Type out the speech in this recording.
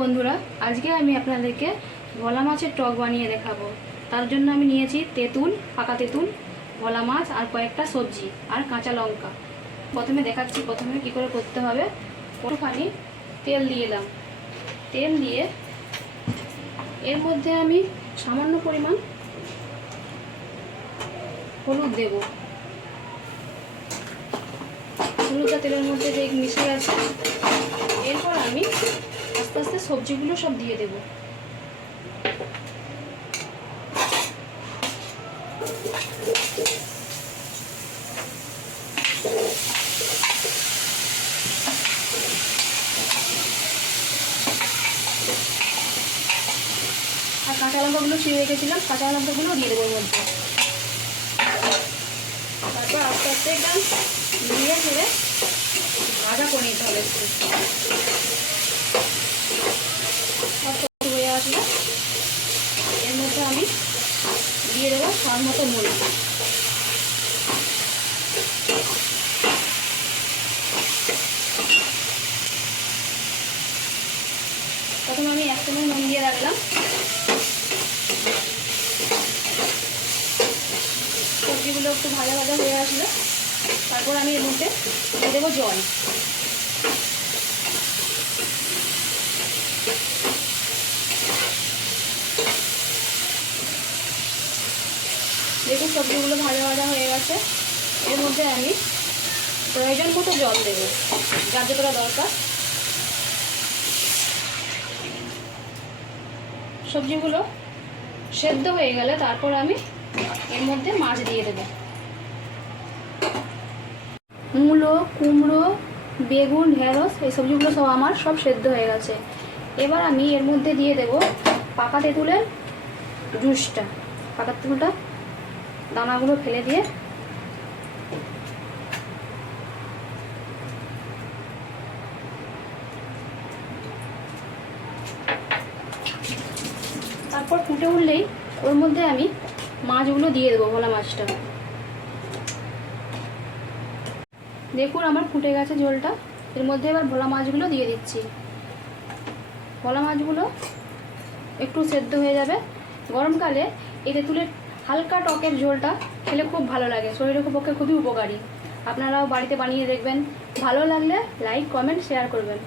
বন্ধুরা, আজকে আমি আপনাদেরকে ভোলা মাছের টক বানিয়ে দেখাবো। তার জন্য আমি নিয়েছি তেঁতুল, পাকা তেঁতুল, ভোলা মাছ আর কয়েকটা সবজি আর কাঁচা লঙ্কা। প্রথমে দেখাচ্ছি কী করে করতে হবে। একটুখানি তেল দিয়ে এলাম। তেল দিয়ে এর মধ্যে আমি সামান্য পরিমাণ হলুদ দেব। হলুদটা তেলের মধ্যে যে মিশে গেছে, এরপর আমি আস্তে আস্তে সবজিগুলো সব দিয়ে দেব। আর কাঁচা লঙ্কাগুলো ছিঁড়ে রেখেছিলাম, কাঁচা লঙ্কাগুলো দিয়ে দেবো এর মধ্যে। তারপর আস্তে আস্তে এটা ধীরে ধীরে ভাজা করে নিতে হবে। একটু হয়ে আসলে এর মধ্যে আমি দিয়ে দেবো স্বাদ মতো নুন। প্রথমে আমি 1 চামচ নুন দিয়ে রাখলাম। সবজিগুলো একটু ভাজা ভাজা হয়ে আসলে তারপর আমি এর মধ্যে দিয়ে দেবো জল। দেখুন সবজিগুলো ভাজা ভাজা হয়ে গেছে। এর মধ্যে আমি প্রয়োজন মতো জল দেবো, যার যতটা দরকার। সবজিগুলো সেদ্ধ হয়ে গেলে তারপর আমি এর মধ্যে মাছ দিয়ে দেবো। মূলো, কুমড়ো, বেগুন, ঢেঁড়স এই সবজিগুলো সব সেদ্ধ হয়ে গেছে। এবার আমি এর মধ্যে দিয়ে দেব পাকা তেঁতুলের জুসটা। পাকা তেঁতুলটা দানাগুলো ফেলে দিয়ে তারপর ফুটে উঠলেই ওর মধ্যে আমি মাছগুলো দিয়ে দেবো, ভোলা মাছটা। দেখুন আমার ফুটে গেছে ঝোলটা। এর মধ্যে এবার ভোলা মাছগুলো দিয়ে দিচ্ছি। ভোলা মাছগুলো একটু সেদ্ধ হয়ে যাবে। গরমকালে এই তেঁতুলের হালকা টকের ঝোলটা খেলে খুব ভালো লাগে, শরীরের পক্ষে খুবই উপকারী। আপনারাও বাড়িতে বানিয়ে দেখবেন। ভালো লাগলে লাইক, কমেন্ট, শেয়ার করবেন।